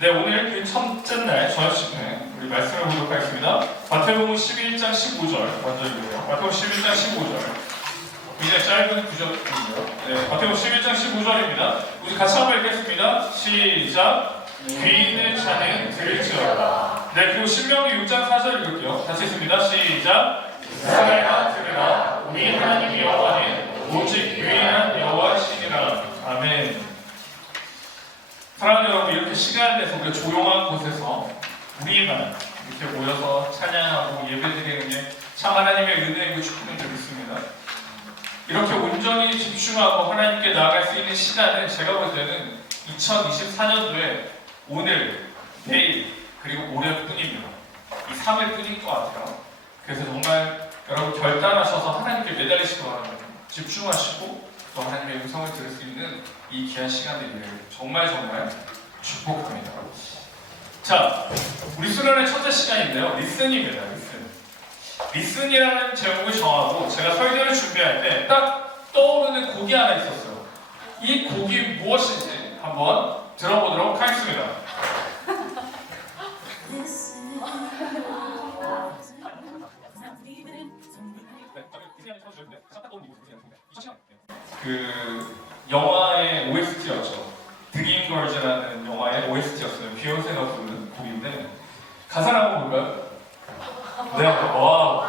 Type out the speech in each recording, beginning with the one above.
네, 오늘 그 첫째 날 저녁 시간에 우리 말씀을 보도록 하겠습니다. 마태복음 11장 15절 먼저 읽어요. 마태복음 11장 15절. 굉장히 짧은 구절이고요. 네, 마태복음 11장 15절입니다. 우리 같이 한번 읽겠습니다. 시작. 귀 있는 자는 들을지어다. 네, 그리고 신명기 6장 4절 읽을게요. 같이 읽습니다. 시작. 이스라엘아 들으라. 우리 하나님 여호와는 오직 유일한 여호와시니라. 아멘. 사랑하는 여러분, 이렇게 시간을 내서 우리가 조용한 곳에서 우리만 이렇게 모여서 찬양하고 예배드리는 게 참 하나님의 은혜이고 축복인 줄 믿습니다. 이렇게 온전히 집중하고 하나님께 나아갈 수 있는 시간은 제가 볼 때는 2024년도에 오늘, 내일, 그리고 올해뿐입니다. 이 3일 뿐일 것 같아요. 그래서 정말 여러분 결단하셔서 하나님께 매달리시기 바랍니다. 집중하시고 또 하나님의 음성을 들을 수 있는 이 귀한 시간들을 정말 축복합니다. 자, 우리 수련의 첫째 시간인데요. 리슨입니다. 리슨이라는 제목을 정하고 제가 설교를 준비할 때 딱 떠오르는 곡이 하나 있었어요. 이 곡이 무엇인지 한번 들어보도록 하겠습니다. 그 영화의 OST였죠. 드림걸즈라는 영화의 OST였어요. 비욘세가 부른 곡인데 가사를 한번 볼까요? 네, 와우.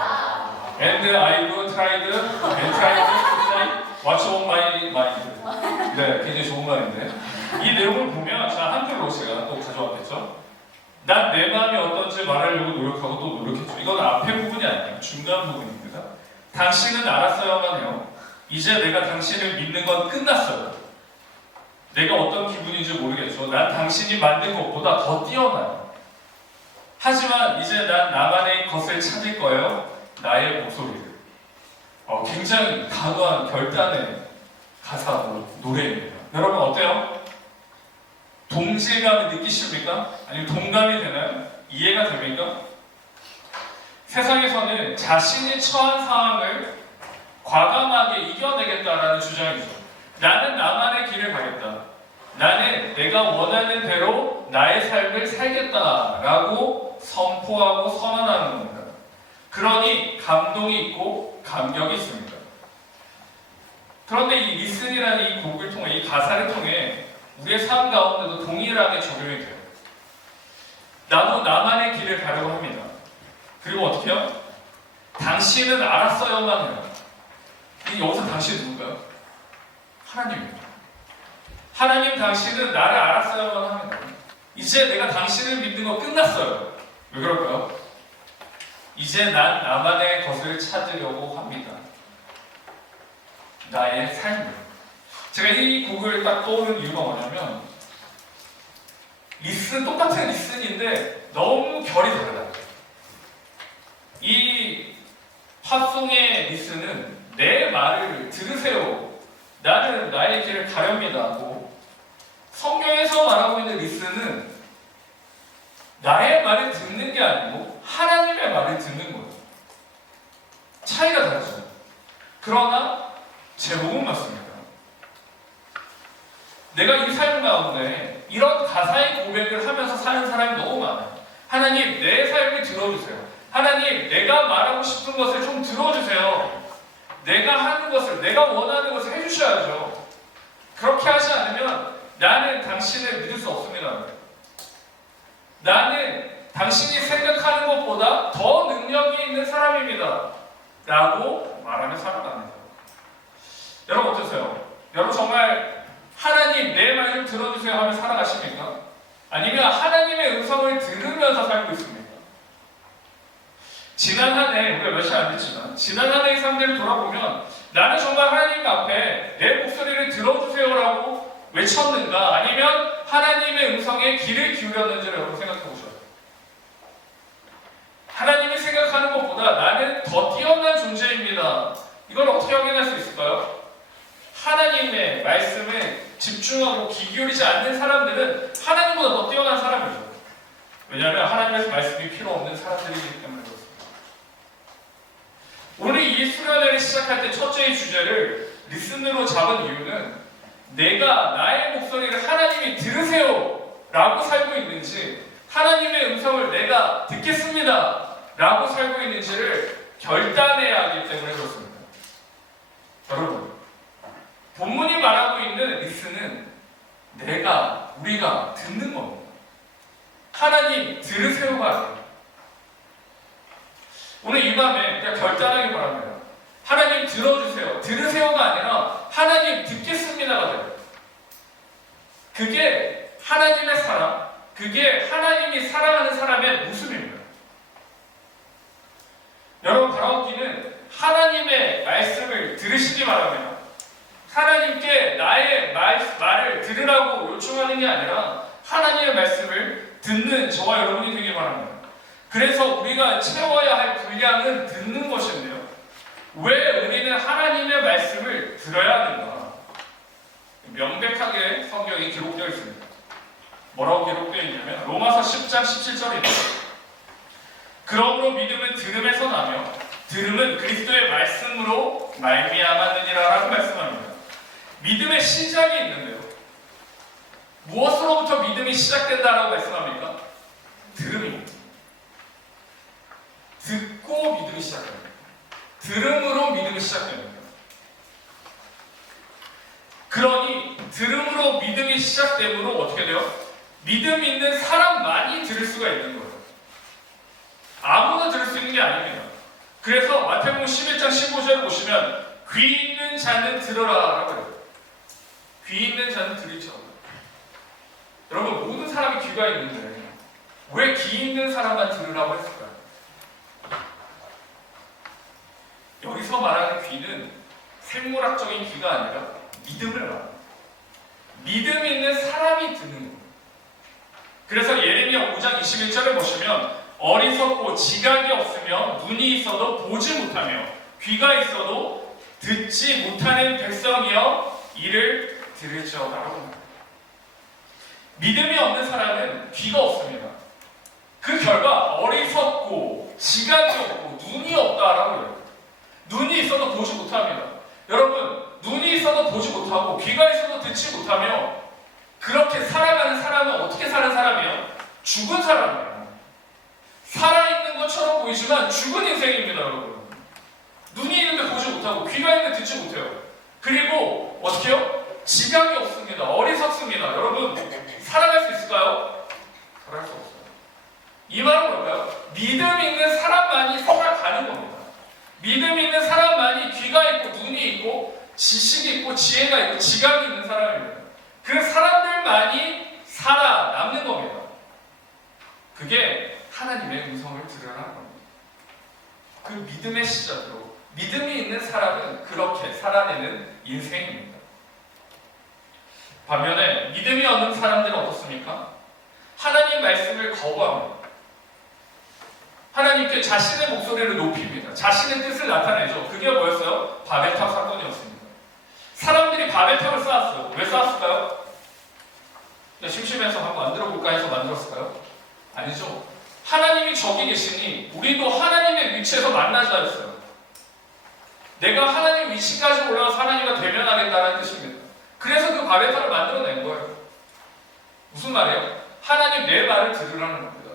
And I've tried and tried to say what's on my mind. 네, 굉장히 좋은 말인데 이 내용을 보면 자, 한글로 제가 또 가져왔겠죠. 난 내 마음이 어떤지 말하려고 노력하고 또 노력했죠. 이건 앞에 부분이 아니에요. 중간 부분입니다. 당신은 알았어야만 해요. 이제 내가 당신을 믿는 건 끝났어요. 내가 어떤 기분인지 모르겠죠. 난 당신이 만든 것보다 더 뛰어나요. 하지만 이제 난 나만의 것을 찾을 거예요. 나의 목소리를. 굉장히 단호한 결단의 가사로 노래입니다. 여러분 어때요? 동질감을 느끼십니까? 아니면 동감이 되나요? 이해가 됩니까? 세상에서는 자신이 처한 상황을 과감하게 이겨내겠다라는 주장이죠. 나는 나만의 길을 가겠다. 나는 내가 원하는 대로 나의 삶을 살겠다라고 선포하고 선언하는 겁니다. 그러니 감동이 있고 감격이 있습니다. 그런데 이 리슨이라는 이 곡을 통해, 이 가사를 통해 우리의 삶 가운데도 동일하게 적용이 돼요. 나도 나만의 길을 가려고 합니다. 그리고 어떻게 해요? 당신은 알았어야만 해요. 여기서 당신이 누군가요? 하나님입니다. 하나님 당신은 나를 알았어야만 합니다. 이제 내가 당신을 믿는 거 끝났어요. 왜 그럴까요? 이제 난 나만의 것을 찾으려고 합니다. 나의 삶을. 제가 이 곡을 딱 떠오르는 이유가 뭐냐면 똑같은 리슨인데 너무 결이 다르다. 이 팝송의 리슨은 내 말을 들으세요. 나는 나의 길을 가렵니다 하고, 성경에서 말하고 있는 리슨은 나의 말을 듣는 게 아니고 하나님의 말을 듣는 거예요. 차이가 다르죠. 그러나 제목은 맞습니다. 내가 이 삶 가운데 이런 가사의 고백을 하면서 사는 사람이 너무 많아요. 하나님, 내 삶을 들어주세요. 하나님, 내가 말하고 싶은 것을 좀 들어주세요. 내가 하는 것을, 내가 원하는 것을 해주셔야죠. 그렇게 하지 않으면 나는 당신을 믿을 수 없습니다. 나는 당신이 생각하는 것보다 더 능력이 있는 사람입니다. 라고 말하며 살아갑니다. 여러분 어떠세요? 여러분 정말 하나님 내 말 좀 들어주세요 하며 살아가십니까? 아니면 하나님의 음성을 들으면서 살고 있습니까? 지난 한 해, 우리가 몇 시간 안 됐지만 지난 한 해의 삶들을 돌아보면 나는 정말 하나님 앞에 내 목소리를 들어주세요라고 외쳤는가, 아니면 하나님의 음성에 귀를 기울였는지를 여러분 생각해 보셔요. 하나님이 생각하는 것보다 나는 더 뛰어난 존재입니다. 이걸 어떻게 확인할 수 있을까요? 하나님의 말씀에 집중하고 귀 기울이지 않는 사람들은 하나님보다 더 뛰어난 사람이죠. 왜냐하면 하나님의 말씀이 필요 없는 사람들이기 때문에 그렇습니다. 오늘 이 수련회를 시작할 때 첫째의 주제를 리슨으로 잡은 이유는 내가 나의 목소리를 하나님이 들으세요 라고 살고 있는지 센스는 우리가 듣는 겁니다. 하나님 들으세요가 아니에요. 오늘 이 밤에 그냥 결단하기 바랍니다. 하나님 들어주세요. 들으세요가 아니라 하나님 듣겠습니다가 돼요. 그게 하나님의 사랑, 그게 하나님이 사랑하는 사람의 모습입니다. 여러분, 바라옵기는 하나님의 말씀을 들으시기 바랍니다. 하나님께 나의 말을 들으라고 요청하는 게 아니라 하나님의 말씀을 듣는 저와 여러분이 되길 바랍니다. 그래서 우리가 채워야 할 분량은 듣는 것인데요. 왜 우리는 하나님의 말씀을 들어야 하는가? 명백하게 성경이 기록되어 있습니다. 뭐라고 기록되어 있냐면 로마서 10장 17절입니다. 그러므로 믿음은 들음에서 나며 들음은 그리스도의 말씀으로 말미암았느니라 라고 말씀합니다. 믿음의 시작이 있는데요. 무엇으로부터 믿음이 시작된다라고 말씀합니까? 들음입니다. 듣고 믿음이 시작됩니다. 들음으로 믿음이 시작됩니다. 그러니 들음으로 믿음이 시작되므로 어떻게 돼요? 믿음 있는 사람만이 들을 수가 있는 거예요. 아무나 들을 수 있는 게 아닙니다. 그래서 마태복음 11장 15절을 보시면 귀 있는 자는 들어라 라고 해요. 귀 있는 자는 들으죠. 여러분, 모든 사람이 귀가 있는데 왜 귀 있는 사람만 들으라고 했을까요? 여기서 말하는 귀는 생물학적인 귀가 아니라 믿음을 말합니다. 믿음 있는 사람이 듣는 거예요. 그래서 예레미야 5장 21절을 보시면 어리석고 지각이 없으며 눈이 있어도 보지 못하며 귀가 있어도 듣지 못하는 백성이여 이를 들으시오라고 합니다. 믿음이 없는 사람은 귀가 없습니다. 그 결과 어리석고 지각이 없고 눈이 없다라고 해요. 눈이 있어도 보지 못합니다. 여러분, 눈이 있어도 보지 못하고 귀가 있어도 듣지 못하며 그렇게 살아가는 사람은 어떻게 사는 사람이에요? 죽은 사람이에요. 살아있는 것처럼 보이지만 죽은 인생입니다, 여러분. 눈이 있는데 보지 못하고 귀가 있는데 듣지 못해요. 그리고 어떻게 해요? 지각이 없습니다. 어리석습니다. 여러분, 살아갈 수 있을까요? 살아갈 수 없어요. 이 말은 뭘까요? 믿음 있는 사람만이 살아가는 겁니다. 믿음 있는 사람만이 귀가 있고 눈이 있고 지식이 있고 지혜가 있고 지각이 있는 사람입니다. 그 사람들만이 살아남는 겁니다. 그게 하나님의 음성을 들으라는 겁니다. 그 믿음의 시작으로 믿음이 있는 사람은 그렇게 살아내는 인생입니다. 반면에 믿음이 없는 사람들은 어떻습니까? 하나님 말씀을 거부합니다. 하나님께 자신의 목소리를 높입니다. 자신의 뜻을 나타내죠. 그게 뭐였어요? 바벨탑 사건이었습니다. 사람들이 바벨탑을 쌓았어요. 왜 쌓았을까요? 심심해서 한번 만들어볼까 해서 만들었을까요? 아니죠. 하나님이 저기 계시니 우리도 하나님의 위치에서 만나자 했어요. 내가 하나님 위치까지 올라가서 하나님과 대면하겠다는 뜻입니다. 그래서 그 바벨탑을 만들어낸 거예요. 무슨 말이에요? 하나님 내 말을 들으라는 겁니다.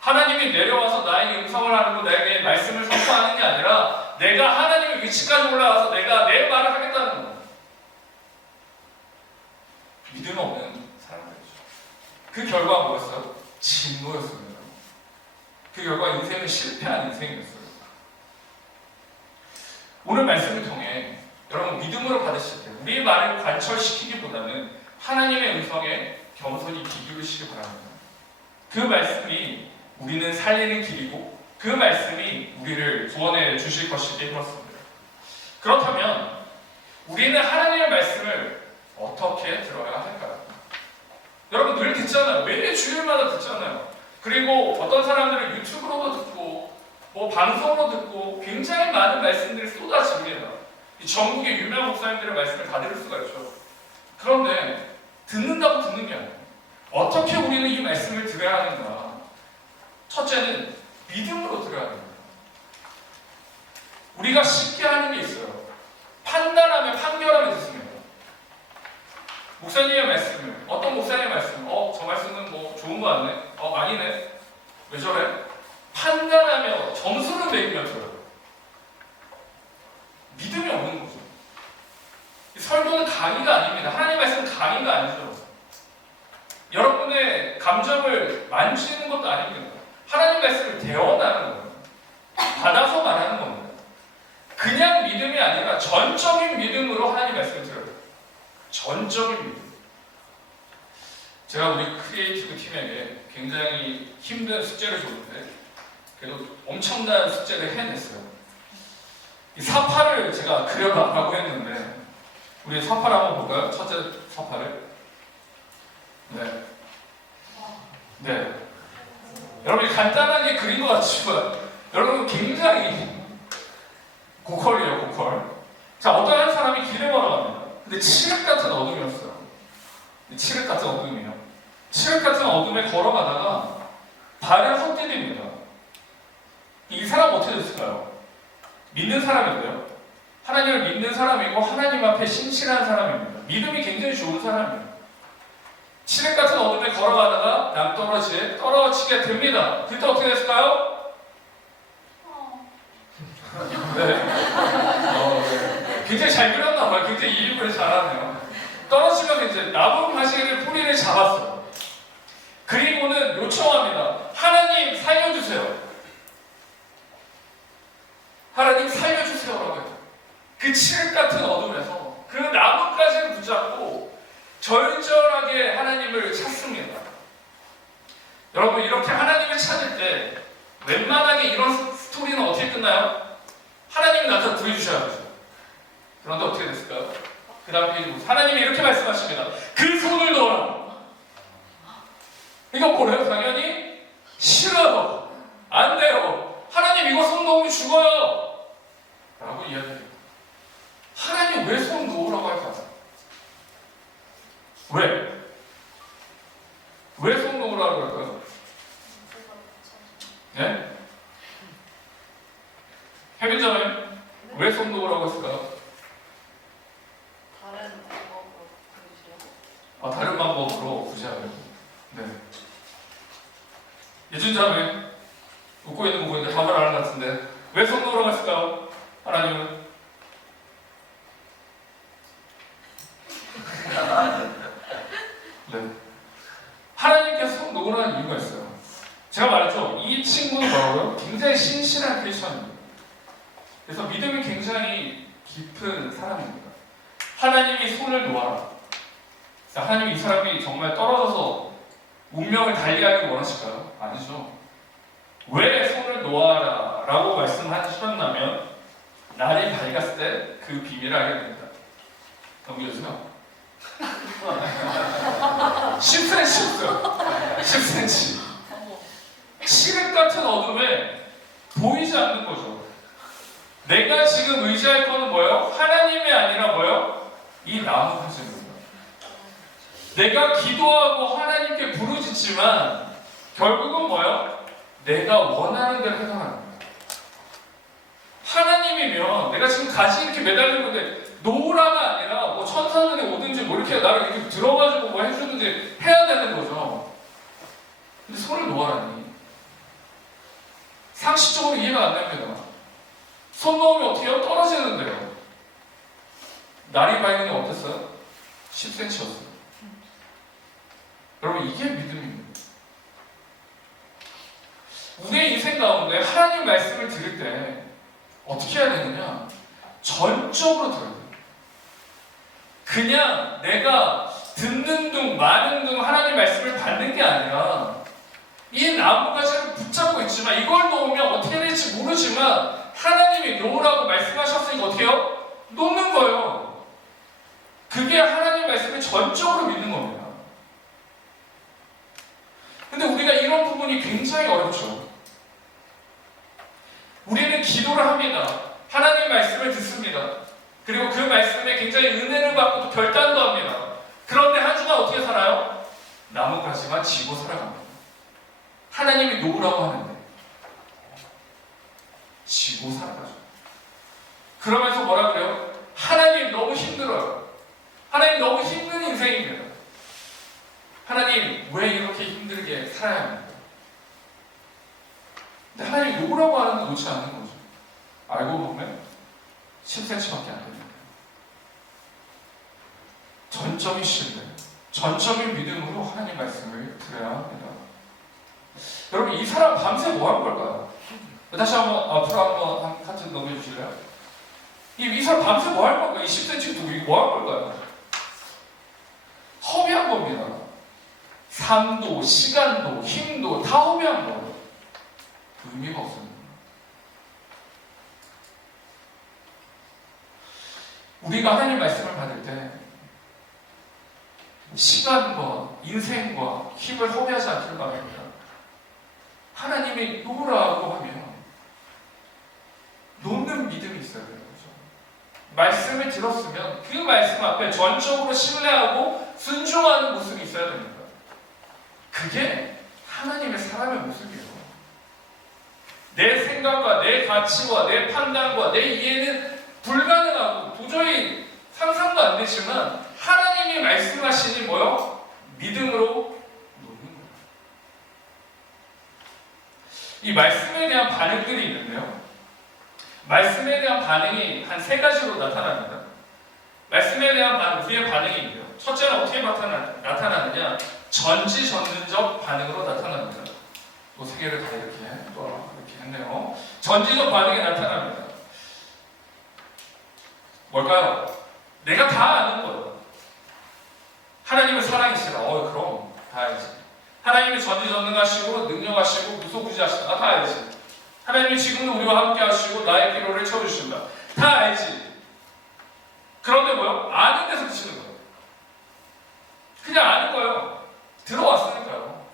하나님이 내려와서 나에게 음성을 하고 나에게 말씀을 선포하는 게 아니라 내가 하나님의 위치까지 올라가서 내가 내 말을 하겠다는 겁니다. 믿음 없는 사람들이죠. 그 결과가 뭐였어요? 진노였습니다. 그 결과 인생은 실패한 인생이었어요. 오늘 말씀을 통해 여러분 믿음으로 받으실 때 우리의 말을 관철시키기보다는 하나님의 음성에 겸손히 귀 기울이시기 바랍니다. 그 말씀이 우리는 살리는 길이고 그 말씀이 우리를 구원해 주실 것이기 그렇습니다. 그렇다면 우리는 하나님의 말씀을 어떻게 들어야 할까요? 여러분 늘 듣잖아요. 매일 주일마다 듣잖아요. 그리고 어떤 사람들은 유튜브로도 듣고 방송으로 듣고 굉장히 많은 말씀들이 쏟아집니다. 전국의 유명한 목사님들의 말씀을 다 들을 수가 있죠. 그런데 듣는다고 듣는 게 아니에요. 어떻게 우리는 이 말씀을 들어야 하는가? 첫째는 믿음으로 들어야 됩니다. 우리가 쉽게 하는 게 있어요. 판단하며 판결하며 듣습니다. 목사님의 말씀을, 어떤 목사님의 말씀, 저 말씀은 뭐 좋은 거 같네, 아니네, 왜 저래? 판단하며 점수를 매기며 들어요. 믿음이 없는 거죠. 설교는 강의가 아닙니다. 하나님 말씀은 강의가 아니죠. 여러분의 감정을 만지는 것도 아닙니다. 하나님 말씀을 대언하는 거예요. 받아서 말하는 겁니다. 그냥 믿음이 아니라 전적인 믿음으로 하나님 말씀을 들어요. 전적인 믿음. 제가 우리 크리에이티브 팀에게 굉장히 힘든 숙제를 줬는데 그래도 엄청난 숙제를 해냈어요. 이 사파를 제가 그려달라고 했는데 우리 사파를 한번 볼까요? 첫째 사파를. 네. 네. 여러분이 간단하게 그린 것 같지만 여러분 굉장히 고퀄이에요, 고퀄. 자, 어떤 한 사람이 길을 걸어갑니다. 근데 칠흑 같은 어둠이었어요. 칠흑 같은 어둠이에요. 칠흑 같은 어둠에 걸어가다가 발을 헛디딥니다. 이 사람 어떻게 됐을까요? 믿는 사람인데요. 하나님을 믿는 사람이고 하나님 앞에 신실한 사람입니다. 믿음이 굉장히 좋은 사람이에요. 칠흑 같은 어둠에 걸어가다가 낭떠러지에 떨어지게 됩니다. 그때 어떻게 됐을까요? 네. 네. 굉장히 잘 그렸나 봐요. 굉장히 이입을 잘하네요. 떨어지면 이제 나무 가시를 뿌리를 잡았어요. 그리고는 요청합니다. 하나님 살려주세요. 하나님 살려주세요라고 해요. 그 칠흑 같은 어둠에서 그 나뭇가지를 붙잡고 절절하게 하나님을 찾습니다. 여러분 이렇게 하나님을 찾을 때 웬만하게 이런 스토리는 어떻게 끝나요? 하나님이 나타나 구해주셔야 하죠. 그런데 어떻게 됐을까요? 그 다음 페이지 보세요. 하나님이 이렇게 말씀하십니다. 그 손을 넣어라. 이거 뭐래요? 당연히 싫어요. 안 돼요. 하나님 이거 손 놓으면 죽어요. 라고 이야기해요. 하나님 왜 손 놓으라고 할까요? 왜? 왜 손 놓으라고 할까요? 네? 혜민자매 왜 손 놓으라고 했을까요? 다른 방법으로 보여주려고. 아, 다른 방법으로 구제하려고. 네. 예준자매 웃고 있는 거 보니까 답을 아는 것 같은데 왜 손 놓으라고 했을까요? 하나님은 네. 하나님께서 손 놓으라는 이유가 있어요. 제가 말했죠. 이 친구는 뭐라고요? 굉장히 신실한 크리스천입니다. 그래서 믿음이 굉장히 깊은 사람입니다. 하나님이 손을 놓아라. 하나님이 이 사람이 정말 떨어져서 운명을 달리하기를 원하실까요? 아니죠. 왜 손을 놓아라 라고 말씀하셨냐면 날이 밝았을 때 그 비밀을 알게 됩니다. 넘겨주세요. 10cm였어요. 10cm. 칠흑 같은 어둠에 보이지 않는 거죠. 내가 지금 의지할 거는 뭐예요? 하나님이 아니라 뭐예요? 이 나무 가지입니다. 내가 기도하고 하나님께 부르짖지만 결국은 뭐예요? 내가 원하는 대로 해석하는 거예요. 하나님이면 내가 지금 가시 이렇게 매달리는 건데 노라가 아니라 뭐 천사들이 오든지 뭐 이렇게 나를 이렇게 들어가지고 뭐 해주든지 해야 되는 거죠. 근데 손을 놓아라니 상식적으로 이해가 안 됩니다. 손 놓으면 어떻게 해요? 떨어지는데요. 날이 밝은 게 어땠어요? 10cm였어요. 여러분 이게 믿음입니다. 우리의 인생 가운데 하나님 말씀을 들을 때 어떻게 해야 되느냐? 전적으로 들어야 돼요. 그냥 내가 듣는 둥 마는 둥 하나님 말씀을 받는 게 아니라 이 나무가지를 붙잡고 있지만 이걸 놓으면 어떻게 될지 모르지만 하나님이 놓으라고 말씀하셨으니까 어떻게 해요? 놓는 거예요. 그게 하나님 말씀을 전적으로 믿는 겁니다. 근데 우리가 이런 부분이 굉장히 어렵죠. 우리는 기도를 합니다. 하나님 말씀을 듣습니다. 그리고 그 말씀에 굉장히 은혜를 받고 또 결단도 합니다. 그런데 한 주간 어떻게 살아요? 나뭇가지만 지고 살아갑니다. 하나님이 놓으라고 하는데 지고 살아가죠. 그러면서 뭐라 그래요? 하나님 너무 힘들어요. 하나님 너무 힘든 인생입니다. 하나님 왜 이렇게 힘들게 살아야 합니까? 근데 하나님 놓으라고 하는데 놓지 않는 거죠. 알고 보면 10cm밖에 안 됩니다. 전적인 신뢰, 전적인 믿음으로 하나님 말씀을 들어야 합니다. 여러분 이 사람 밤새 뭐 한 걸까요? 다시 한번 앞으로 한번 한 카트 넘겨주실래요? 이 사람 밤새 뭐 할 걸까요? 이 10cm 두고 뭐 할 걸까요? 허비한 겁니다. 삶도, 시간도, 힘도 다 허비한 거예요. 의미가 없습니다. 우리가 하나님 말씀을 받을 때 시간과 인생과 힘을 허비하지 않길 바랍니다. 하나님이 놓으라고 하면 놓는 믿음이 있어야 돼요. 말씀을 들었으면 그 말씀 앞에 전적으로 신뢰하고 순종하는 모습이 있어야 됩니다. 그게 하나님의 사람의 모습이에요. 내 생각과 내 가치와 내 판단과 내 이해는 불가능하고 도저히 상상도 안 되지만 하나님이 말씀하시니 뭐요? 믿음으로 놓는 거예요. 이 말씀에 대한 반응들이 있는데요. 말씀에 대한 반응이 한 세 가지로 나타납니다. 말씀에 대한 우리의 반응이 있고요. 첫째는 어떻게 나타나느냐? 전지전능적 반응으로 나타납니다. 또 세 개를 다 이렇게 했네요. 전지적 반응이 나타납니다. 뭘까요? 내가 다 아는 거예요. 하나님은 사랑이시라. 그럼 다 알지. 하나님이 전지전능하시고 능력하시고 무소부지하시다. 다 알지. 하나님이 지금도 우리와 함께 하시고 나의 필요를 채워주신다. 다 알지. 그런데 뭐요? 아는 데서 드시는 거예요. 그냥 아는 거예요. 들어왔으니까요.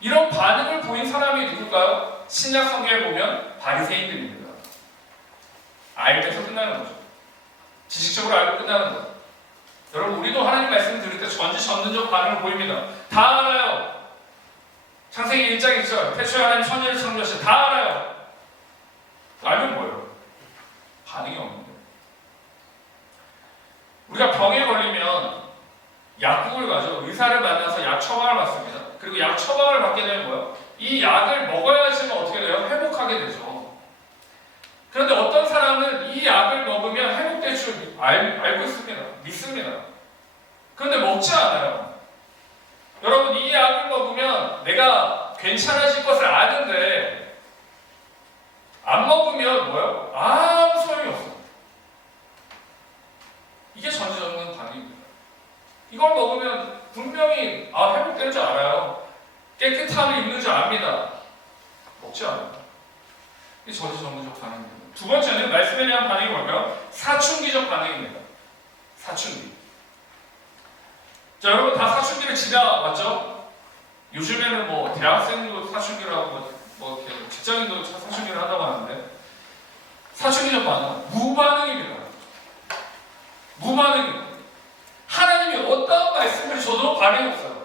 이런 반응을 보인 사람이 누굴까요? 신약 성경에 보면 바리새인들입니다. 알면서 끝나는 거죠. 지식적으로 알고 끝나는 거죠. 여러분 우리도 하나님 말씀 들을 때 전지전능적 반응을 보입니다. 다 알아요. 창세기 1장 1절 태초에 하나님 천지를 창조하시고 다 알아요. 알면 뭐예요? 반응이 없는데. 우리가 병에 걸리면 약국을 가죠. 의사를 만나서 약 처방을 받습니다. 그리고 약 처방을 받게 되면 뭐예요? 이 약을 먹어야지만 어떻게 돼요? 회복하게 되죠. 그런데 어떤 사람은 이 약을 먹으면 회복될 줄 알고 있습니다. 믿습니다. 그런데 먹지 않아요. 여러분 이 약을 먹으면 내가 괜찮아질 것을 아는데 안 먹으면 뭐예요? 아무 소용이 없어. 이게 전지전능 반응입니다. 이걸 먹으면 분명히 회복될 줄 알아요. 깨끗함을 입는 줄 압니다. 먹지 않아요. 이게 전지전능적 반응입니다. 두 번째는 말씀에 대한 반응이 뭘까요? 사춘기적 반응입니다. 사춘기. 자, 여러분 다 사춘기를 지나왔죠? 요즘에는 뭐 대학생도 사춘기를 하고 뭐 이렇게 직장인도 사춘기를 한다고 하는데 사춘기적 반응, 무반응입니다. 무반응입니다. 하나님이 어떤 말씀을 줘도 반응이 없어요.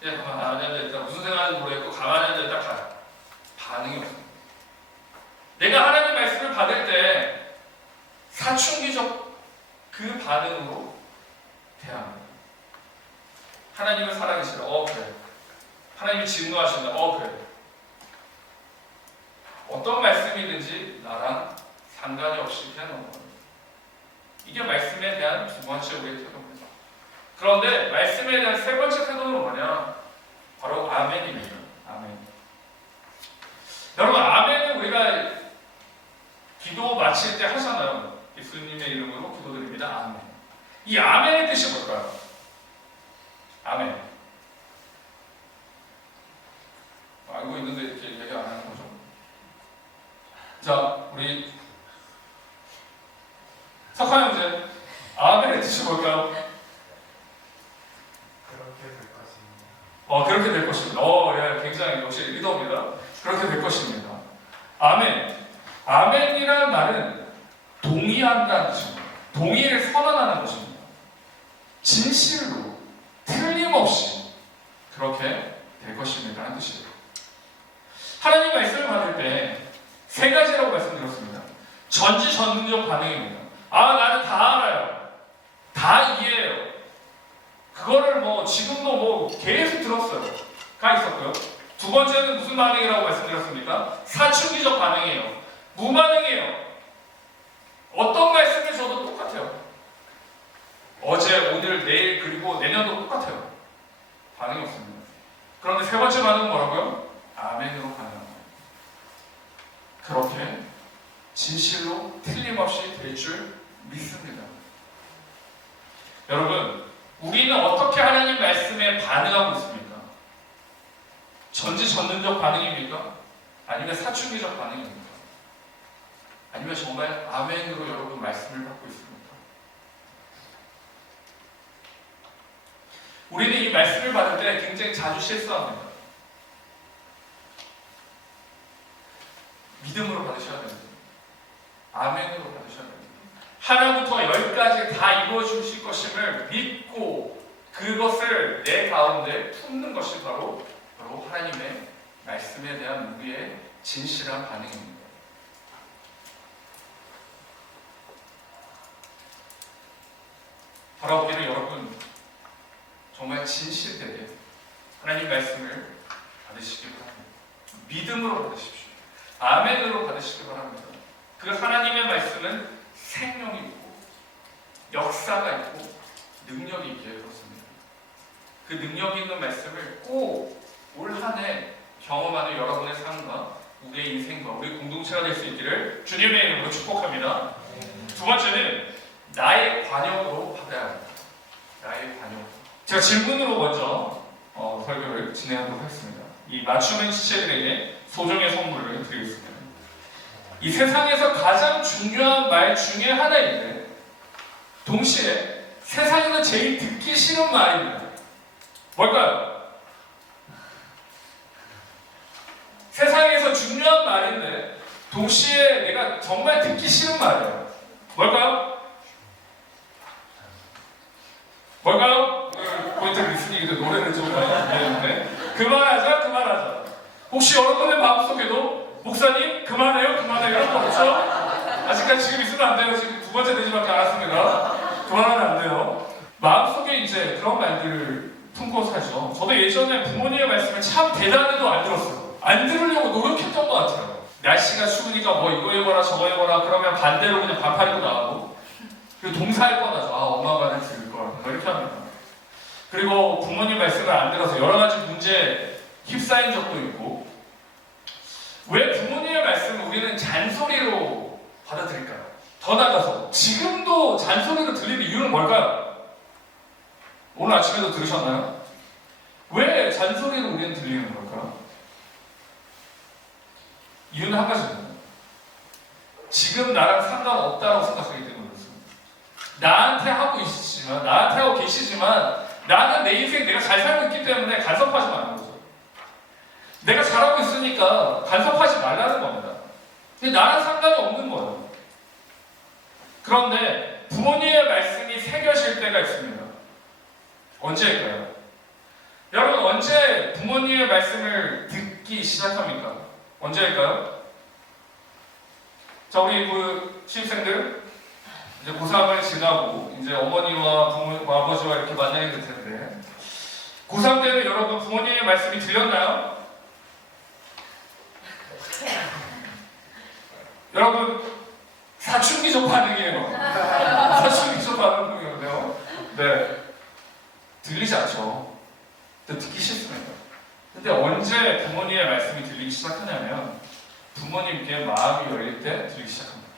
그냥 가만히 앉아있다 무슨 생각하는지 모르겠고 가만히 앉아있다 가요. 반응이 없어요. 내가 하나님 말씀을 받을 때 사춘기적 그 반응으로 대합니다. 하나님은 사랑이시다. 그래. 하나님이 진노하신다. 그래. 어떤 말씀이든지 나랑 상관이 없이 그냥 넘어가요. 이게 말씀에 대한 두 번째 우리의 태도입니다. 그런데 말씀에 대한 세 번째 태도는 뭐냐? 바로 아멘입니다. 아멘. 여러분 아멘은 우리가 기도 마칠 때 하잖아요. 예수님의 이름으로 기도드립니다. 아멘. 이 아멘의 뜻이 뭘까요? 아멘. 알고 있는데 이렇게 얘기 안 하는 거죠. 자, 우리 석화 형제, 아멘의 뜻이 뭘까요? 그렇게 될 것입니다. 그렇게 될 것입니다. 예, 굉장히 역시 리더입니다. 그렇게 될 것입니다. 아멘. 아멘이라는 말은 동의한다는 뜻입니다. 동의를 선언하는 것입니다. 진실로, 틀림없이 그렇게 될 것입니다. 라는 뜻이에요. 하나님 말씀을 받을 때 세 가지라고 말씀드렸습니다. 전지전능적 반응입니다. 나는 다 알아요. 다 이해해요. 그거를 지금도 계속 들었어요. 가 있었고요. 두 번째는 무슨 반응이라고 말씀드렸습니까? 사춘기적 반응이에요. 무반응이에요. 어떤 말씀을 줘도 똑같아요. 어제, 오늘, 내일 그리고 내년도 똑같아요. 반응이 없습니다. 그런데 세 번째 반응은 뭐라고요? 아멘으로 반응합니다. 그렇게 진실로 틀림없이 될 줄 믿습니다. 여러분, 우리는 어떻게 하나님 말씀에 반응하고 있습니까? 전지전능적 반응입니까? 아니면 사춘기적 반응입니까? 아니면 정말 아멘으로 여러분 말씀을 받고 있습니까? 우리는 이 말씀을 받을 때 굉장히 자주 실수합니다. 믿음으로 받으셔야 됩니다. 아멘으로 받으셔야 됩니다. 하나부터 열까지 다 이루어주실 것임을 믿고 그것을 내 가운데 품는 것이 바로 하나님의 말씀에 대한 우리의 진실한 반응입니다. 바라오기를 여러분 정말 진실되게 하나님 말씀을 받으시기 바랍니다. 믿음으로 받으십시오. 아멘으로 받으시기 바랍니다. 그 하나님의 말씀은 생명이 있고 역사가 있고 능력이 있기에 그렇습니다. 그 능력 있는 말씀을 꼭 올 한 해 경험하는 여러분의 삶과 우리의 인생과 우리 공동체가 될 수 있기를 주님의 이름으로 축복합니다. 두 번째는 나의 관역으로 받아야 합니다. 나의 관역. 제가 질문으로 먼저 설교를 진행하도록 하겠습니다. 이 맞춤형 지체들에게 소정의 선물을 드리겠습니다. 이 세상에서 가장 중요한 말 중에 하나인데 동시에 세상에서 제일 듣기 싫은 말입니다. 뭘까요? 세상에서 중요한 말인데 동시에 내가 정말 듣기 싫은 말이에요. 뭘까요? 뭘까요? 포인트 리스닝인데 노래를 좀 해주는데 그만하자. 혹시 여러분의 마음속에도 목사님 그만해요 이런 거 없죠? 아직까지 지금 있으면 안 돼요. 지금 두 번째 되지밖에 안 왔습니다. 그만하면 안 돼요. 마음속에 이제 그런 말들을 품고 살죠. 저도 예전에 부모님의 말씀을 참 대단해도 안 들었어요. 안 들으려고 노력했던 것 같아요. 날씨가 추우니까 뭐 이거 해봐라 저거 해봐라 그러면 반대로 그냥 반팔 입고 나가고 그리고 동사할 뻔하죠. 엄마가 나를 들을 걸 이렇게 합니다. 그리고 부모님 말씀을 안 들어서 여러 가지 문제에 휩싸인 적도 있고 왜 부모님의 말씀을 우리는 잔소리로 받아들일까요? 더 나아가서 지금도 잔소리로 들리는 이유는 뭘까요? 오늘 아침에도 들으셨나요? 왜 잔소리로 우리는 들리는 걸까요? 이유는 한 가지입니다. 지금 나랑 상관없다고 생각하기 때문에 그렇습니다. 나한테 하고 계시지만 나는 내 인생 내가 잘 살고 있기 때문에 간섭하지 말라는 거죠. 내가 잘하고 있으니까 간섭하지 말라는 겁니다. 근데 나랑 상관이 없는 거예요. 그런데 부모님의 말씀이 새겨질 때가 있습니다. 언제일까요? 여러분 언제 부모님의 말씀을 듣기 시작합니까? 언제일까요? 자, 우리 신입생들 이제 고3을 지나고 이제 어머니와 아버지와 이렇게 만나게 될 텐데 고3 때는 여러분 부모님의 말씀이 들렸나요? 여러분 사춘기적 반응이에요. 사춘기적 반응이에요. 네, 들리지 않죠. 듣기 싫습니다. 근데 언제 부모님의 말씀이 들리기 시작하냐면 부모님께 마음이 열릴 때 들리기 시작합니다.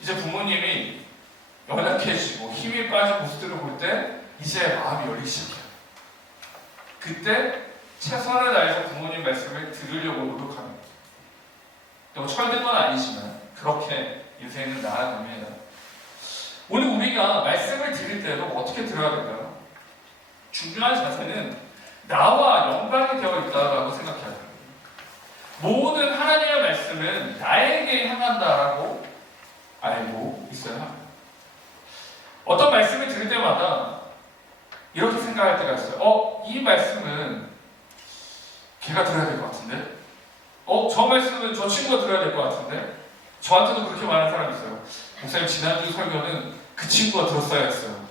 이제 부모님이 연약해지고 힘이 빠진 모습들을 볼 때 이제 마음이 열리기 시작해요. 그때 최선을 다해서 부모님 말씀을 들으려고 노력합니다. 또 철든 건 아니지만 그렇게 인생은 나아갑니다. 오늘 우리가 말씀을 들을 때도 어떻게 들어야 될까요? 중요한 자세는 나와 연관이 되어 있다고 생각해야 돼요. 모든 하나님의 말씀은 나에게 향한다라고 알고 있어야 합니다. 어떤 말씀을 들을 때마다 이렇게 생각할 때가 있어요. 이 말씀은 걔가 들어야 될 것 같은데? 저 말씀은 저 친구가 들어야 될 것 같은데? 저한테도 그렇게 말하는 사람이 있어요. 목사님 지난주 설교는 그 친구가 들었어야 했어요.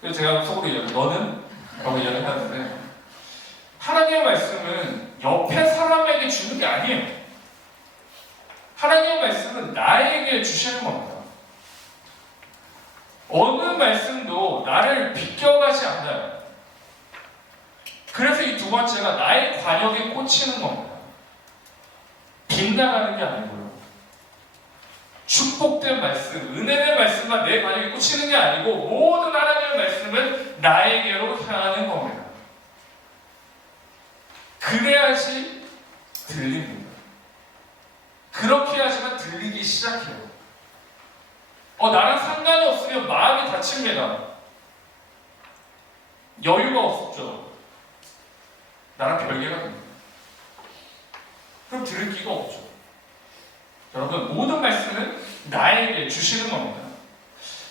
그래서 제가 속으로 너는? 라고 이야기를 하는데 하나님의 말씀은 옆에 사람에게 주는 게 아니에요. 하나님의 말씀은 나에게 주시는 겁니다. 어느 말씀도 나를 비껴가지 않아요. 그래서 이 두 번째가 나의 관역에 꽂히는 겁니다. 빗나가는 게 아니고요. 축복된 말씀, 은혜된 말씀만 내 관역에 꽂히는 게 아니고 모든 하나님의 말씀은 나에게로 향하는 겁니다. 그래야지 들립니다. 그렇게 하시면 들리기 시작해요. 나랑 상관이 없으면 마음이 다칩니다. 여유가 없죠. 나랑 별개가 됩니다. 그럼 들을 기가 없죠. 여러분, 모든 말씀은 나에게 주시는 겁니다.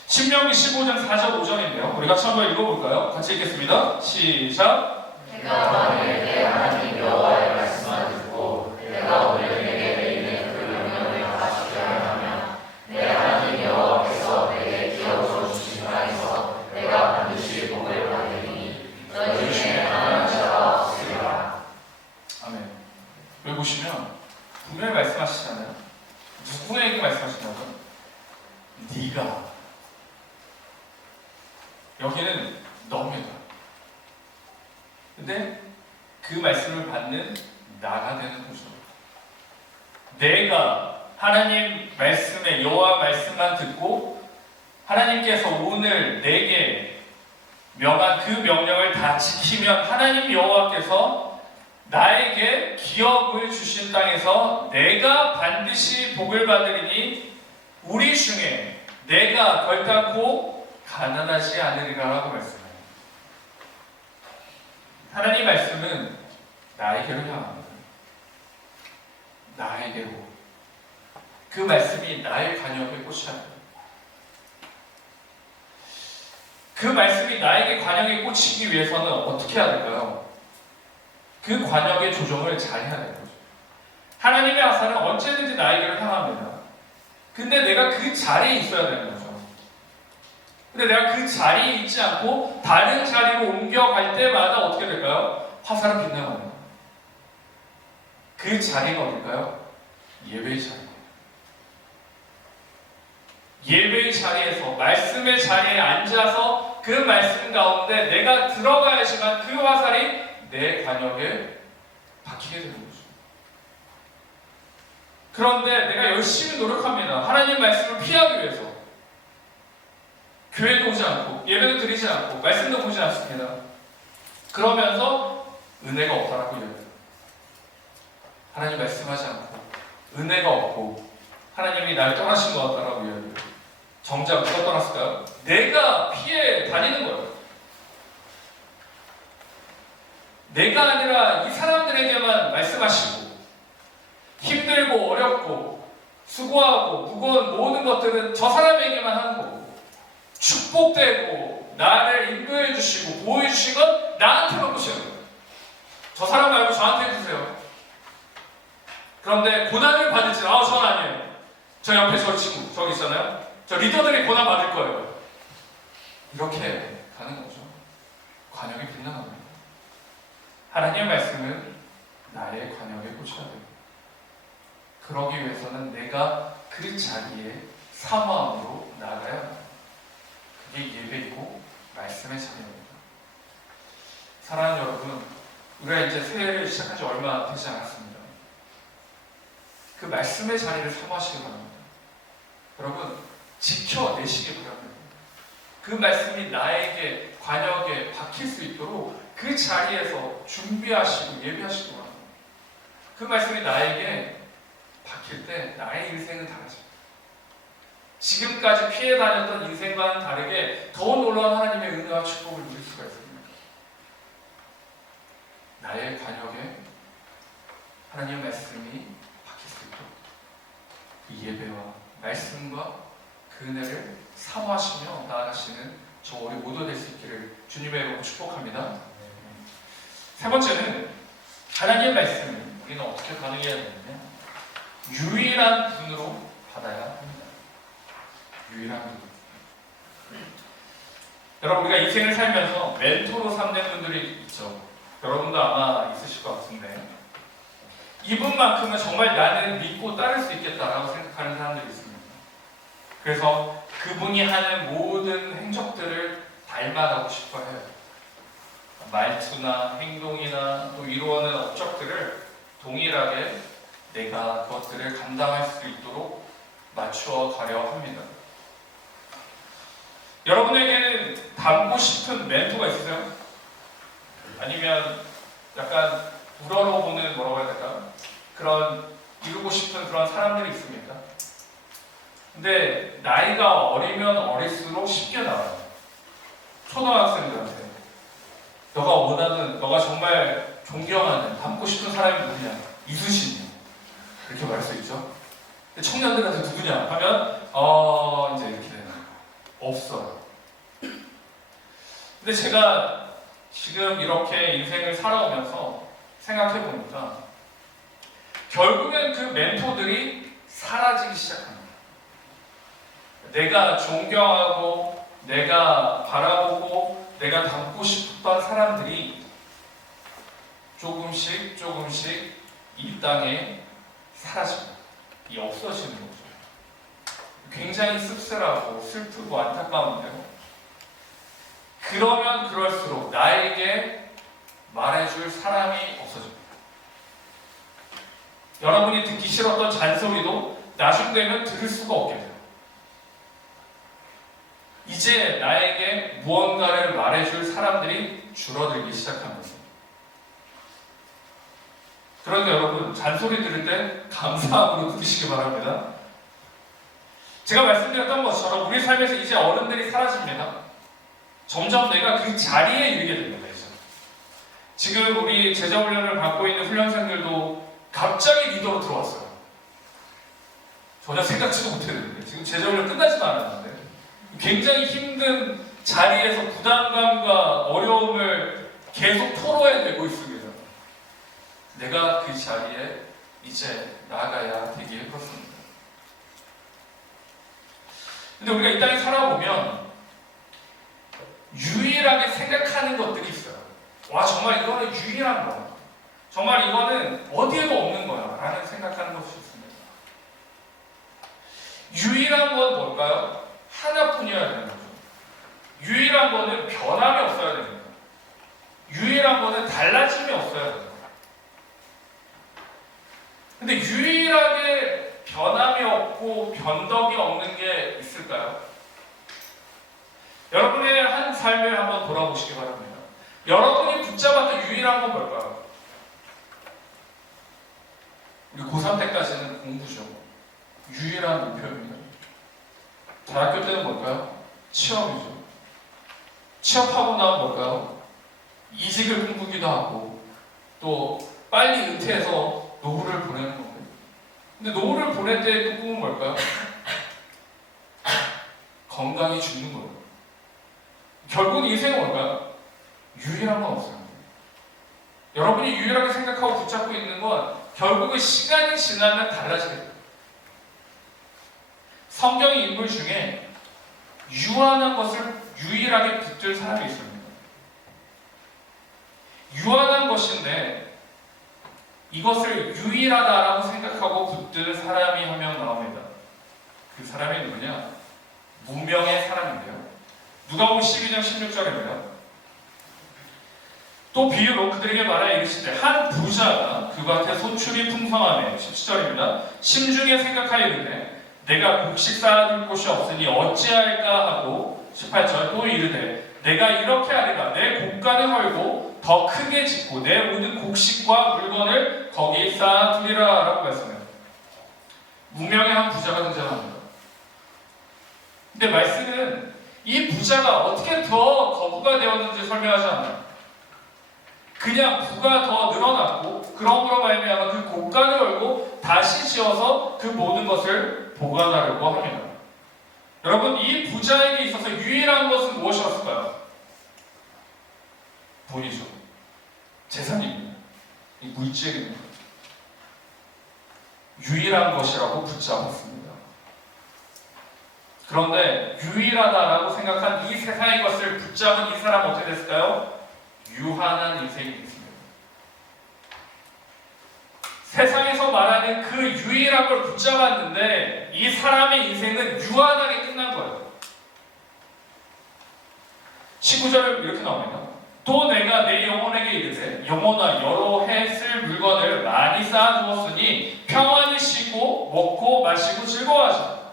신명기 15장 4절 5절인데요. 우리 같이 한번 읽어볼까요? 같이 읽겠습니다. 시작. 내가 만일 내 하나님 여호와의 말씀만 듣고 내가 오늘 내게 내리는 그 명령을 다 지켜야 하면 내 하나님 여호와께서 내게 기업으로 주신 땅에서 내가 반드시 복을 받으리니 너희 중에 하나님 자가 없으리라. 아멘. 여기 보시면 분명히 말씀하시잖아요. 누구에게 말씀하시냐고요? 네가. 여기는 너입니다. 근데 그 말씀을 받는 나가 되는 거죠. 내가 하나님 말씀에 여호와 말씀만 듣고 하나님께서 오늘 내게 명한 그 명령을 다 지키면 하나님 여호와께서 나에게 기업을 주신 땅에서 내가 반드시 복을 받으리니 우리 중에 내가 결단코 가난하지 않으리라라고 말씀해요. 하나님 말씀은 나에게로 향합니다. 나에게로. 그 말씀이 나의 관역에 꽂혀야 돼요. 그 말씀이 나에게 관역에 꽂히기 위해서는 어떻게 해야 될까요? 그 관역의 조정을 잘 해야 되는 거죠. 하나님의 하사는 언제든지 나에게로 향합니다. 근데 내가 그 자리에 있어야 되는 거죠. 근데 내가 그 자리에 있지 않고 다른 자리로 옮겨갈 때마다 어떻게 될까요? 화살은 빗나갑니다. 그 자리가 어딜까요? 예배의 자리예요. 예배의 자리에서 말씀의 자리에 앉아서 그 말씀 가운데 내가 들어가야지만 그 화살이 내 관역에 박히게 되는 거죠. 그런데 내가 열심히 노력합니다. 하나님 말씀을 피하기 위해서. 교회도 오지 않고 예배도 드리지 않고 말씀도 보지 않습니다. 그러면서 은혜가 없다라고 이야기해요. 하나님 말씀하지 않고 은혜가 없고 하나님이 나를 떠나신 것 같다라고 이야기해요. 정작 누가 떠났을까요? 내가 피해 다니는 거예요. 내가 아니라 이 사람들에게만 말씀하시고 힘들고 어렵고 수고하고 무거운 모든 것들은 저 사람에게만 하는 거고 축복되고 나를 인도해 주시고 보호해 주신 건 나한테만 보시는 거예요. 저 사람 말고 저한테 해주세요. 그런데 고난을 받을지 전 아니에요. 저 옆에 저 친구 저기 있잖아요. 저 리더들이 고난 받을 거예요. 이렇게 가는 거죠. 관역이 빗나갑니다. 하나님의 말씀은 나의 관역에 꽂혀야 돼요. 그러기 위해서는 내가 그 자리에 사모함으로 나아가야 합니다. 그게 예배이고 말씀의 자리입니다. 사랑하는 여러분, 우리가 이제 새해를 시작한 지 얼마 되지 않았습니다. 그 말씀의 자리를 사모하시기 바랍니다. 여러분, 지켜내시기 바랍니다. 그 말씀이 나에게 관역에 박힐 수 있도록 그 자리에서 준비하시고 예배하시기 바랍니다. 그 말씀이 나에게 박힐 때 나의 인생은 달라집니다. 지금까지 피해 다녔던 인생과는 다르게 더 놀라운 하나님의 은혜와 축복을 누릴 수가 있습니다. 나의 관역에 하나님의 말씀이 박힐 수 있도록 그 예배와 말씀과 그 은혜를 사모하시며 나아가시는 저 우리 모두 될 수 있기를 주님의 이름으로 축복합니다. 세 번째는 하나님의 말씀을 우리는 어떻게 반응해야 되느냐? 유일한 분으로 받아야 합니다. 유일한 분. 여러분, 우리가 인생을 살면서 멘토로 삼는 분들이 있죠. 여러분도 아마 있으실 것 같은데 이분만큼은 정말 나는 믿고 따를 수 있겠다라고 생각하는 사람들이 있습니다. 그래서 그분이 하는 모든 행적들을 닮아가고 싶어 해요. 말투나 행동이나 또 이루어낸 업적들을 동일하게 내가 그것들을 감당할 수 있도록 맞추어 가려 합니다. 여러분에게는 닮고 싶은 멘토가 있으세요? 아니면 약간 우러러보는 뭐라고 해야 될까? 그런 이루고 싶은 그런 사람들이 있습니까? 근데 나이가 어리면 어릴수록 쉽게 나와요. 초등학생들한테 너가 원하는, 너가 정말 존경하는, 닮고 싶은 사람이 누구냐? 이순신이요. 이렇게 말할 수 있죠. 근데 청년들한테 누구냐? 하면 이제 이렇게 되는 거예요. 없어요. 근데 제가 지금 이렇게 인생을 살아오면서 생각해 보니까 결국엔 그 멘토들이 사라지기 시작합니다. 내가 존경하고 내가 바라보고 내가 닮고 싶었던 사람들이 조금씩 이 땅에 사라집니다. 이 없어지는 거죠. 굉장히 씁쓸하고 슬프고 안타까운데요. 그러면 그럴수록 나에게 말해줄 사람이 없어집니다. 여러분이 듣기 싫었던 잔소리도 나중 되면 들을 수가 없게 돼요. 이제 나에게 무언가를 말해줄 사람들이 줄어들기 시작합니다. 그런데 여러분, 잔소리 들을 때 감사함으로 들으시기 바랍니다. 제가 말씀드렸던 것처럼 우리 삶에서 이제 어른들이 사라집니다. 점점 내가 그 자리에 이르게 됩니다. 이제. 지금 우리 제자훈련을 받고 있는 훈련생들도 갑자기 리더로 들어왔어요. 전혀 생각지도 못했는데 지금 제자훈련 끝나지도 않았는데 굉장히 힘든 자리에서 부담감과 어려움을 계속 토로해내고 있습니다. 내가 그 자리에 이제 나가야 되기에 그렇습니다. 근데 우리가 이 땅에 살아보면 유일하게 생각하는 것들이 있어요. 와, 정말 이거는 유일한 거야. 정말 이거는 어디에도 없는 거야. 라는 생각하는 것이 있습니다. 유일한 건 뭘까요? 하나뿐이어야 되는 거죠. 유일한 거는 변함이 없어야 됩니다. 유일한 거는 달라짐이 없어야 됩니다. 근데 유일하게 변함이 없고 변덕이 없는 게 있을까요? 여러분의 한 삶을 한번 돌아보시기 바랍니다. 여러분이 붙잡았던 유일한 건 뭘까요? 우리 고3 때까지는 공부죠. 유일한 목표입니다. 대학교 때는 뭘까요? 취업이죠. 취업하고 나면 뭘까요? 이직을 꿈꾸기도 하고 또 빨리 은퇴해서 노후를 보내는 겁니다. 근데 노후를 보낼 때의 꿈은 뭘까요? 건강히 죽는 거예요. 결국 인생은 뭘까요? 유일한 건 없어요. 여러분이 유일하게 생각하고 붙잡고 있는 건 결국은 시간이 지나면 달라지게 돼요. 성경의 인물 중에 유한한 것을 유일하게 붙들 사람이 있습니다. 유한한 것인데 이것을 유일하다라고 생각하고 붙드는 사람이 한 명 나옵니다. 그 사람이 누구냐? 무명의 사람인데요. 누가복음 12장 16절입니다. 또 비유로 그들에게 말하여 이르시되 한 부자가 그밭에 소출이 풍성하매 17절입니다. 심중에 생각하여 이르되 내가 곡식 쌓아둘 곳이 없으니 어찌할까 하고 18절 또 이르되 내가 이렇게 하리라 내 곡간을 헐고 더 크게 짓고 내 모든 곡식과 물건을 거기에 쌓아두리라 라고 했습니다. 무명의 한 부자가 등장합니다. 근데 말씀은 이 부자가 어떻게 더 거부가 되었는지 설명하지 않아요. 그냥 부가 더 늘어났고 그러므로 말미암아 그 곡간을 열고 다시 지어서 그 모든 것을 보관하려고 합니다. 여러분, 이 부자에게 있어서 유일한 것은 무엇이었을까요? 돈이죠. 재산입니다. 이 물질입니다. 유일한 것이라고 붙잡았습니다. 그런데 유일하다라고 생각한 이 세상의 것을 붙잡은 이 사람은 어떻게 됐을까요? 유한한 인생이 있습니다. 세상에서 말하는 그 유일한 걸 붙잡았는데 이 사람의 인생은 유한하게 끝난 거예요. 19절은 이렇게 나옵니다. 또 내가 내 영혼에게 이르되 영혼아 여러 해 쓸 물건을 많이 쌓아두었으니 평안히 쉬고 먹고 마시고 즐거워하자.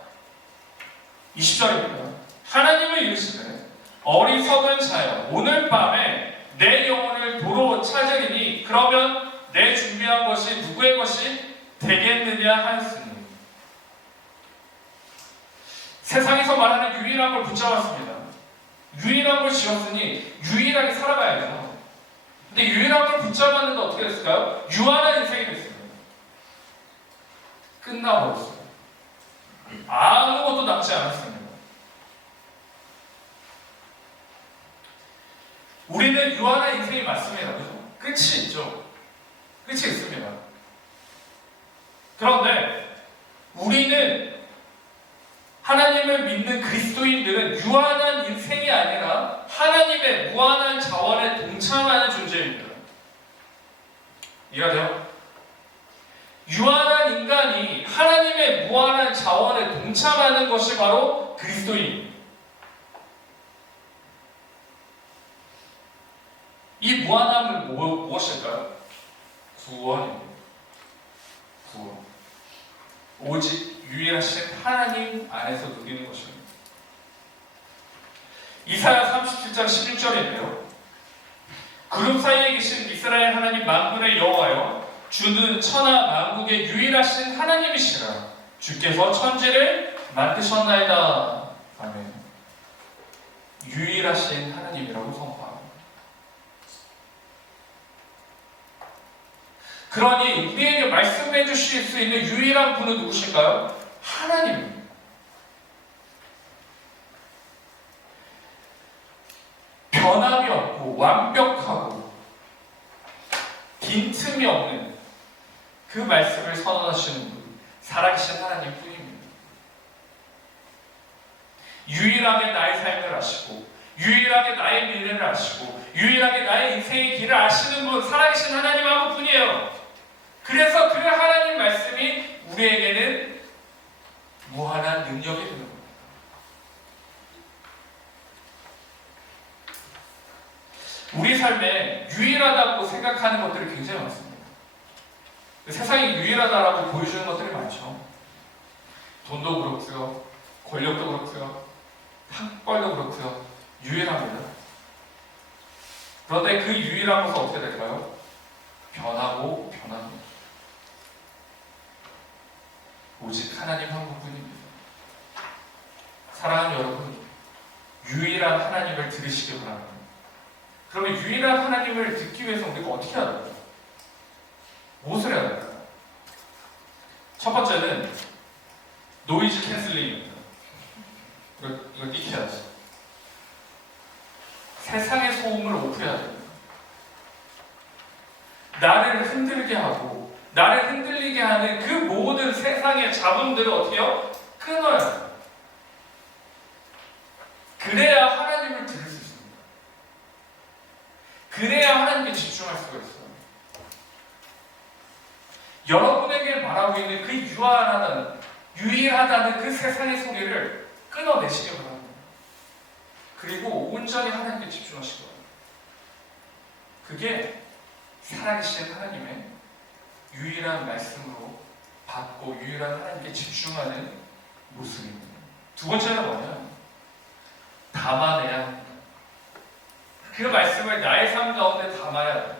20절입니다. 하나님을 이르시되 어리석은 자여 오늘 밤에 내 영혼을 도로 찾으리니 그러면 내 준비한 것이 누구의 것이 되겠느냐 하였으니. 세상에서 말하는 유일한 걸 붙잡았습니다. 유일한 걸 지었으니 유일하게 살아가야죠. 근데 유일한 걸 붙잡았는데 어떻게 됐을까요? 유한한 인생이 됐습니다. 끝나버렸어요. 아무것도 남지 않았습니다. 우리는 유한한 인생이 맞습니다. 그죠? 끝이 있죠. 끝이 있습니다. 그런데 우리는 하나님을 믿는 그리스도인들은 유한한 인생이 아니라 하나님의 무한한 자원에 동참하는 존재입니다. 이해가 돼요? 유한한 인간이 하나님의 무한한 자원에 동참하는 것이 바로 그리스도인입니다. 이 무한함은 무엇일까요? 구원입니다. 구원. 오직 유일하신 하나님 안에서 누리는 것입니다. 이사야 37장 11절인데요. 구름 사이에 계신 이스라엘 하나님 만군의 여호와여 주는 천하 만국의 유일하신 하나님이시라. 주께서 천지를 만드셨나이다. 아멘. 유일하신 하나님이라고 선포합니다. 그러니 우리에게 말씀해 주실 수 있는 유일한 분은 누구실까요? 하나님입니다. 변함이 없고 완벽하고 빈틈이 없는 그 말씀을 선언하시는 분, 살아계신 하나님 뿐입니다. 유일하게 나의 삶을 아시고 유일하게 나의 미래를 아시고 유일하게 나의 인생의 길을 아시는 분, 살아계신 하나님 한 분뿐이에요. 그래서 그 하나님 말씀이 우리에게는 무한한 능력이 되는 겁니다. 우리 삶에 유일하다고 생각하는 것들이 굉장히 많습니다. 세상이 유일하다라고 보여주는 것들이 많죠. 돈도 그렇고요, 권력도 그렇고요, 학벌도 그렇고요, 유일합니다. 그런데 그 유일한 것은 어떻게 될까요? 변하고 변합니다. 오직 하나님 한 분뿐입니다. 사랑하는 여러분, 유일한 하나님을 들으시기 바랍니다. 그러면 유일한 하나님을 듣기 위해서 우리가 어떻게 해야 될까요? 무엇을 해야 될까요? 첫 번째는 노이즈 캔슬링입니다. 이거 띡해야지. 세상의 소음을 오프해야 됩니다. 나를 흔들게 하고 나를 흔들리게 하는 그 모든 세상의 잡음들을 어떻게 해요? 끊어야 돼요. 그래야 하나님을 들을 수 있습니다. 그래야 하나님께 집중할 수가 있어요. 여러분에게 말하고 있는 그 유일하다는 그 세상의 소리를 끊어내시기 바랍니다. 그리고 온전히 하나님께 집중하시기 바랍니다. 그게 살아계신 하나님의 유일한 말씀으로 받고 유일한 하나님께 집중하는 모습입니다. 두 번째는 뭐냐? 담아내야 합니다. 그 말씀을 나의 삶 가운데 담아야 합니다.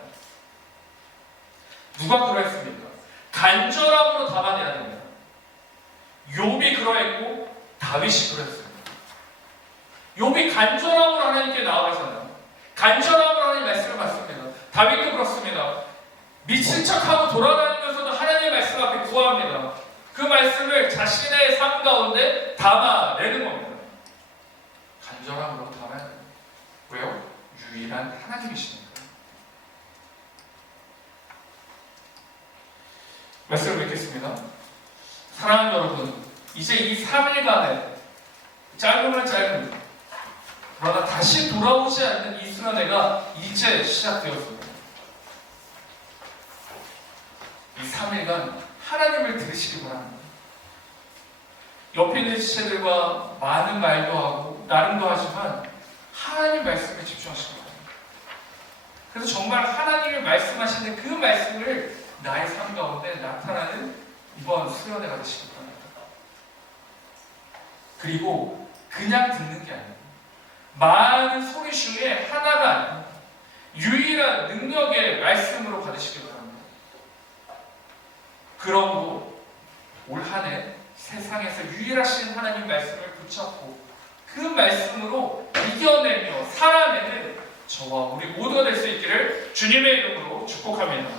누가 그러했습니까? 간절함으로 담아내야 됩니다. 욥이 그러했고 다윗이 그러했습니다. 욥이 간절함으로 하나님께 나아가잖아요. 간절함으로 하나님 말씀을 받습니다. 다윗도 그렇습니다. 미친 척하고 돌아다니면서도 하나님의 말씀 앞에 구합니다. 그 말씀을 자신의 삶 가운데 담아내는 겁니다. 간절함으로 담아야 됩니다. 왜요? 유일한 하나님이시니까. 말씀을 맺겠습니다. 사랑하는 여러분, 이제 이 3일간의 짧으면 짧은 그러나 다시 돌아오지 않는 이 수련회가 이제 시작되었습니다. 이 3일간 하나님을 들으시기 바랍니다. 옆에 있는 지체들과 많은 말도 하고 나름도 하지만 하나님 말씀에 집중하십시오. 집중하시기 바랍니다. 그래서 정말 하나님이 말씀하시는 그 말씀을 나의 삶 가운데 나타나는 이번 수련회가 되시기 바랍니다. 그리고 그냥 듣는 게 아니에요. 많은 소리 중에 하나가 아닙니다. 유일한 능력의 말씀으로 받으시기 바랍니다. 그러므로 올 한 해 세상에서 유일하신 하나님 말씀을 붙잡고 그 말씀으로 이겨내며 살아내는 저와 우리 모두가 될 수 있기를 주님의 이름으로 축복합니다.